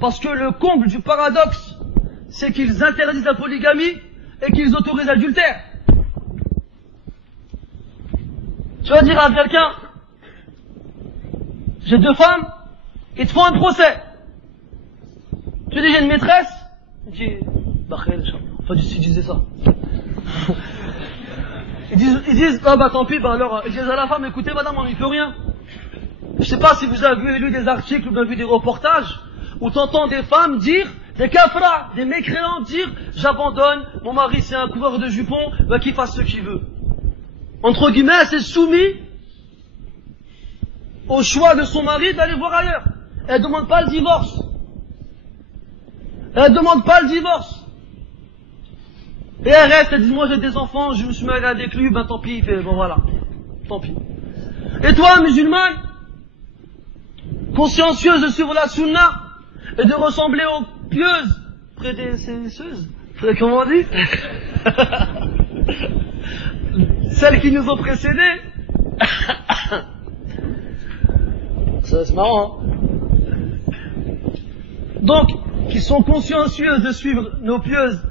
Parce que le comble du paradoxe, c'est qu'ils interdisent la polygamie et qu'ils autorisent l'adultère. Tu vas dire à quelqu'un, j'ai 2 femmes, ils te font un procès. Tu dis j'ai une maîtresse, il dit, enfin ils disaient ça. Ils disent, ah bah tant pis, bah alors, ils disent à la femme, écoutez madame, on n'y peut rien. Je sais pas si vous avez lu des articles ou bien vu des reportages, où t'entends des femmes dire, des kafras, des mécréants dire, j'abandonne, mon mari c'est un coureur de jupons, bah qu'il fasse ce qu'il veut. Entre guillemets, elle s'est soumise au choix de son mari d'aller voir ailleurs. Elle demande pas le divorce. Elle demande pas le divorce. Et elle reste, elle dit, moi j'ai des enfants, je me suis marié avec lui, ben tant pis, il fait, bon voilà. Tant pis. Et toi, musulmane, consciencieuse de suivre la sunna, et de ressembler aux pieuses prédécesseuses, comment on dit? Celles qui nous ont précédés. C'est marrant, hein? Donc, qui sont consciencieuses de suivre nos pieuses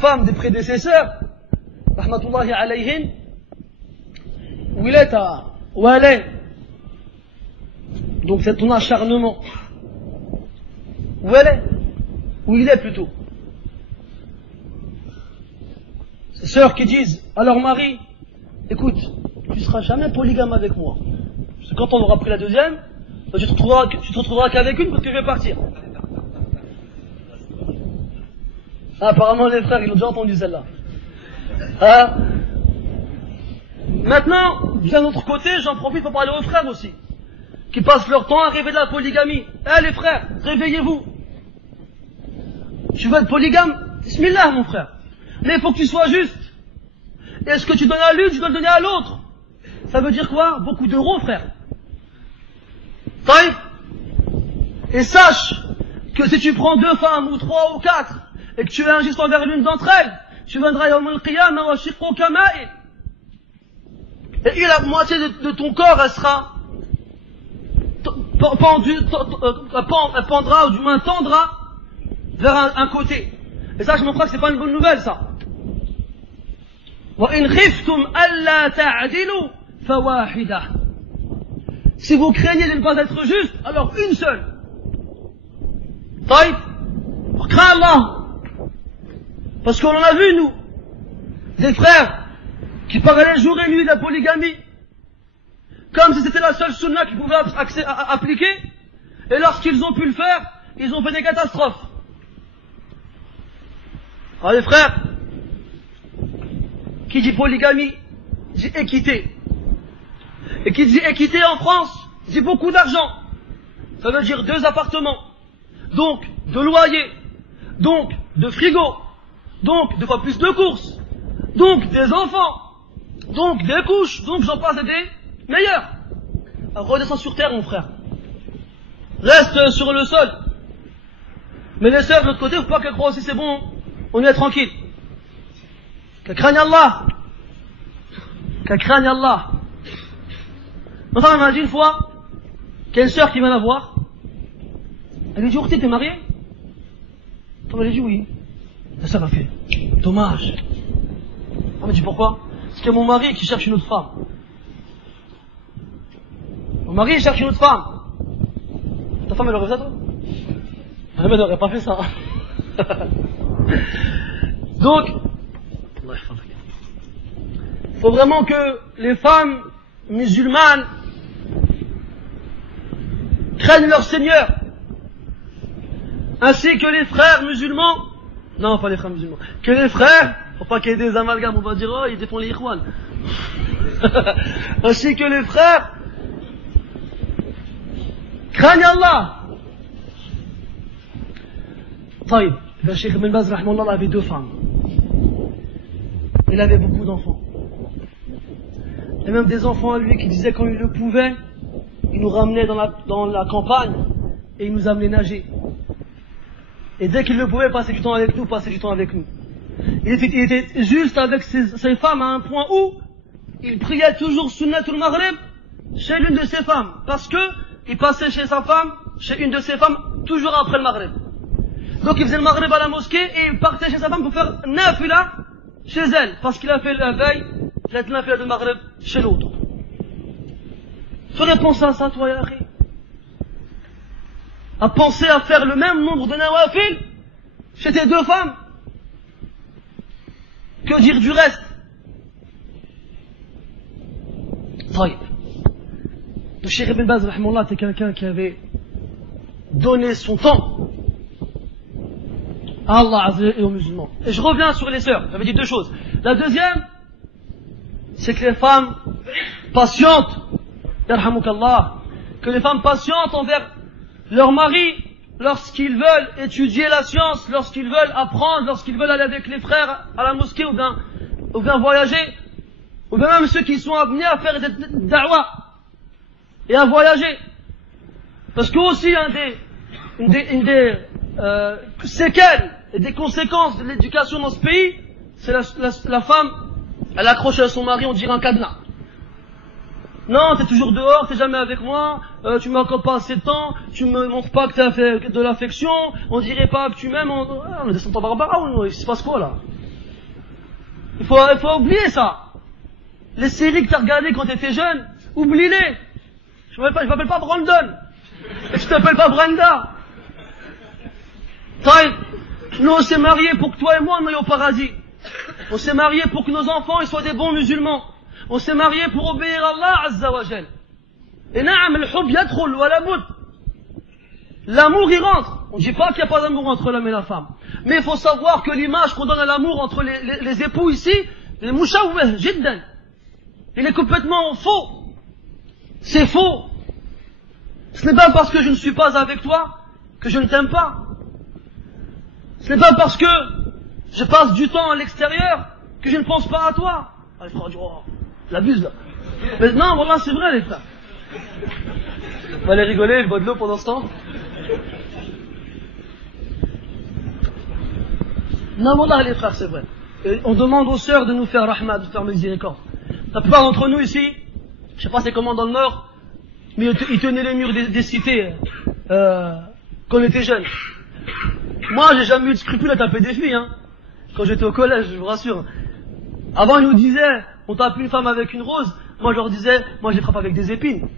femmes des prédécesseurs, rahmatullahi alayhin, où il est où elle est. Donc c'est ton acharnement. Où elle est? Où il est plutôt. Ces sœurs qui disent à leur mari, écoute, tu seras jamais polygame avec moi. Parce que quand on aura pris la deuxième, tu te retrouveras qu'avec une parce que je vais partir. Ah, apparemment les frères, ils ont déjà entendu celle-là. Ah. Maintenant, d'un autre côté, j'en profite pour parler aux frères aussi, qui passent leur temps à rêver de la polygamie. Eh les frères, réveillez-vous. Tu veux être polygame? Bismillah mon frère. Mais il faut que tu sois juste. Et ce que tu donnes à l'une, tu dois le donner à l'autre. Ça veut dire quoi? Beaucoup d'euros, frère. Taïf. Et sache que si tu prends 2 femmes, ou 3 ou 4, et que tu es injuste envers l'une d'entre elles, tu viendras yawm al-qiyamah wa shiqqu kama'i. Et la moitié de ton corps, elle sera elle pendra, ou du moins tendra, vers un côté. Et ça, je me crois que c'est pas une bonne nouvelle, ça. وَإِنْ خِفْتُمْ أَلَّا تَعْدِلُوا فَوَاحِدَةٌ. Si vous craignez de ne pas être juste, alors une seule. Taïf. Crains Allah. Parce qu'on en a vu, nous, des frères qui parlaient jour et nuit de la polygamie, comme si c'était la seule sunna qu'ils pouvaient appliquer, et lorsqu'ils ont pu le faire, ils ont fait des catastrophes. Alors les frères, qui dit polygamie, dit équité. Et qui dit équité en France, dit beaucoup d'argent. Ça veut dire 2 appartements, donc de loyer, donc de frigo, donc 2 fois plus de courses, donc des enfants, donc des couches, donc j'en passe des meilleurs. Alors redescends sur terre mon frère. Reste sur le sol. Mais les sœurs de l'autre côté, faut pas qu'elles croient aussi c'est bon, on est tranquille. Qu'elles craignent Allah. Qu'elles craignent Allah. Ma femme m'a dit une fois qu'il y a une sœur qui vient la voir. Elle lui dit, Ourti, t'es mariée? Elle lui dit oui. La sœur a fait, dommage. Elle m'a dit pourquoi? Parce qu'il y a mon mari qui cherche une autre femme. Mon mari cherche une autre femme. Ta femme elle aurait fait ça toi? Elle n'aurait pas fait ça. Donc, il faut vraiment que les femmes musulmanes craignent leur Seigneur, ainsi que les frères musulmans, non pas les frères musulmans, que les frères, faut pas qu'il y ait des amalgames, on va dire oh ils défendent les ikhwan, ainsi que les frères craignent Allah. طيب, le Cheikh Ibn Baz rahimahullah avait 2 femmes, il avait beaucoup d'enfants. Et même des enfants à lui qui disaient quand il le pouvait, il nous ramenait dans la campagne et il nous amenait nager. Et dès qu'il le pouvait, passer du temps avec nous, Il était juste avec ses femmes à un point où il priait toujours sunnatul maghrib chez l'une de ses femmes. Parce que il passait chez sa femme, chez une de ses femmes, toujours après le Maghreb. Donc il faisait le Maghreb à la mosquée et il partait chez sa femme pour faire nafila chez elle, parce qu'il a fait la veille, la nafila de Maghreb chez l'autre. Tu réponds à ça, toi, Yahri? À penser à faire le même nombre de nawafil chez tes deux femmes? Que dire du reste? طيب. Le Cheikh Ibn Baz, rahimahullah, était quelqu'un qui avait donné son temps à Allah et aux musulmans. Et je reviens sur les sœurs. J'avais dit deux choses. La deuxième, c'est que les femmes patientes, yarhamukallah, que les femmes patientes envers leur mari, lorsqu'ils veulent étudier la science, lorsqu'ils veulent apprendre, lorsqu'ils veulent aller avec les frères à la mosquée ou bien voyager, ou bien même ceux qui sont amenés à faire des da'wah et à voyager. Parce que aussi une des séquelles et des conséquences de l'éducation dans ce pays, c'est la femme, elle accroche à son mari, on dirait un cadenas. Non, t'es toujours dehors, t'es jamais avec moi, tu m'accordes pas assez de temps, tu me montres pas que t'as fait de l'affection, on dirait pas que tu m'aimes, on descend en Barbara, il se passe quoi là? Il faut oublier ça. Les séries que t'as regardées quand t'étais jeune, oublie-les. Je m'appelle pas Brandon. Et je t'appelle pas Brenda. Nous on s'est mariés pour que toi et moi on aille au paradis. On s'est mariés pour que nos enfants ils soient des bons musulmans. On s'est mariés pour obéir à Allah Azza wa Jal. Et na'am, al-hub yadkhul wa la bud. L'amour il rentre. On ne dit pas qu'il n'y a pas d'amour entre l'homme et la femme. Mais il faut savoir que l'image qu'on donne à l'amour entre les époux ici, il est mouchawweh, jiddan. Il est complètement faux. C'est faux. Ce n'est pas parce que je ne suis pas avec toi que je ne t'aime pas. Ce n'est pas parce que je passe du temps à l'extérieur que je ne pense pas à toi. Ah, les frères disent, oh, la buse là. Mais non, voilà, c'est vrai les frères. On va aller rigoler, je bois de l'eau pendant ce temps. Non, voilà les frères, c'est vrai. Et on demande aux sœurs de nous faire rahmat, de faire miséricorde. La plupart d'entre nous ici, je sais pas c'est comment dans le Nord, mais ils tenaient les murs des cités quand on était jeunes. Moi, j'ai jamais eu de scrupule à taper des filles, hein. Quand j'étais au collège, je vous rassure. Avant, ils nous disaient, on tape une femme avec une rose. Moi, je leur disais, moi, je les frappe avec des épines.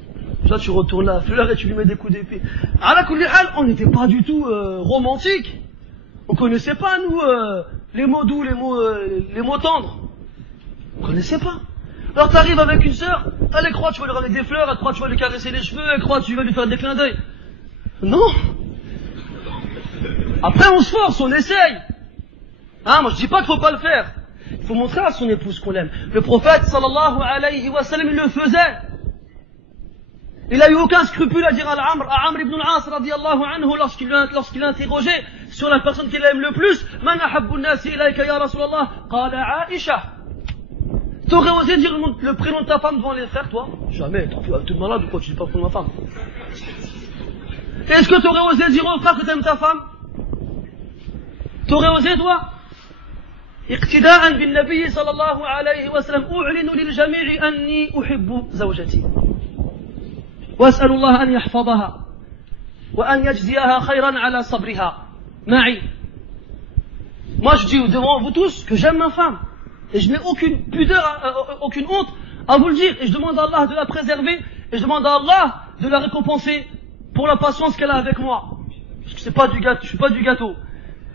Toi, tu retournes la fleur et tu lui mets des coups d'épée. À la kulli hal, on n'était pas du tout romantique. On connaissait pas, nous, les mots doux, les mots tendres. On connaissait pas. Alors t'arrives avec une sœur, elle croit que tu vas lui ramener des fleurs, elle croit que tu vas lui caresser les cheveux, elle croit que tu vas lui faire des clins d'œil. Non. Après on se force, on essaye. Hein, moi je dis pas qu'il faut pas le faire. Il faut montrer à son épouse qu'on l'aime. Le prophète sallallahu alayhi wa sallam il le faisait. Il a eu aucun scrupule à dire à Amr ibn al-As radiyallahu anhu lorsqu'il l'a interrogé sur la personne qu'il aime le plus. Man ahabbu an-nasi ilayka ya Rasulallah? Qala Aisha. T'aurais osé dire le prénom de ta femme devant les frères, toi? Jamais. T'es malade ou quoi? Tu dis pas le prénom de ma femme. Est-ce que t'aurais osé dire aux frères que t'aimes ta femme? T'aurais osé, toi? اقتداء بالنبي صلى الله عليه وسلم أعلن للجميع أني أحب زوجتي وأسأل الله أن يحفظها وأن يجزيها خيرا على صبرها معي. Moi je dis devant vous tous que j'aime ma femme. Et je n'ai aucune pudeur, aucune honte à vous le dire. Et je demande à Allah de la préserver. Et je demande à Allah de la récompenser pour la patience qu'elle a avec moi. Parce que c'est pas du gâteau, je suis pas du gâteau.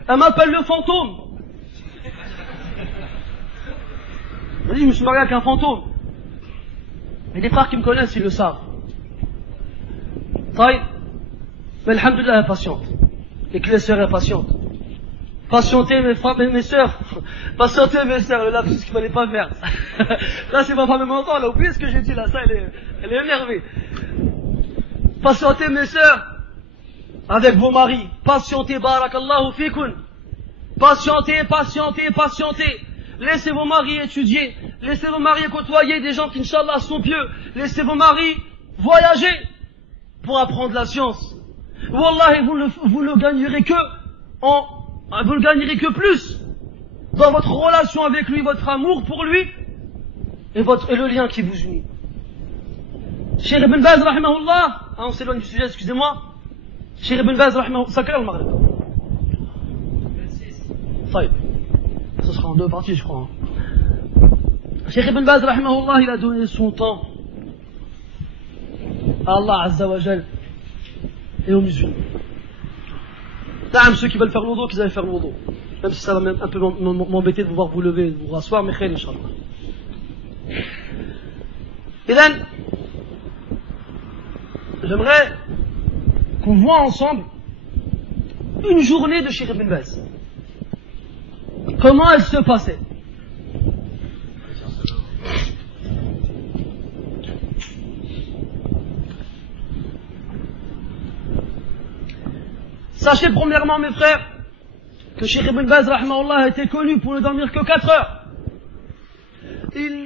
Elle m'appelle le fantôme. Elle dit, je me suis marié avec un fantôme. Mais les frères qui me connaissent, ils le savent. Mais alhamdoulilah, elle est patiente. Et que les sœurs est patiente. Patientez mes frères et mes sœurs. Patientez mes sœurs, le lapsus qu'il fallait pas faire. Là c'est ma femme et mon enfant, elle a oublié ce que j'ai dit là, ça elle est énervée. Patientez mes sœurs avec vos maris. Patientez, barakallahu fikun. Patientez, patientez, patientez. Laissez vos maris étudier. Laissez vos maris côtoyer des gens qui, Inch'Allah, sont pieux. Laissez vos maris voyager pour apprendre la science. Wallahi, vous le gagnerez vous le gagnerez que plus dans votre relation avec lui, votre amour pour lui et le lien qui vous unit. Cheikh Ibn Baz, rahimahullah, on s'éloigne du sujet, excusez-moi. Cheikh Ibn Baz, c'est à quelle heure le Maghreb? Ce sera en deux parties, je crois. Cheikh Ibn Baz, rahimahullah, il a donné son temps à Allah Azza wa Jal et aux musulmans. Ceux qui veulent faire l'odo, qu'ils aillent faire l'odo. Même si ça va un peu m'embêter de vous voir vous lever, de vous rasseoir, mais khayr, Inch'Allah. Et là, j'aimerais qu'on voit ensemble une journée de Cheikh Ibn Baz. Comment elle se passait? Sachez premièrement, mes frères, que Cheikh Ibn Baz, rahimahullah, était connu pour ne dormir que 4 heures. Il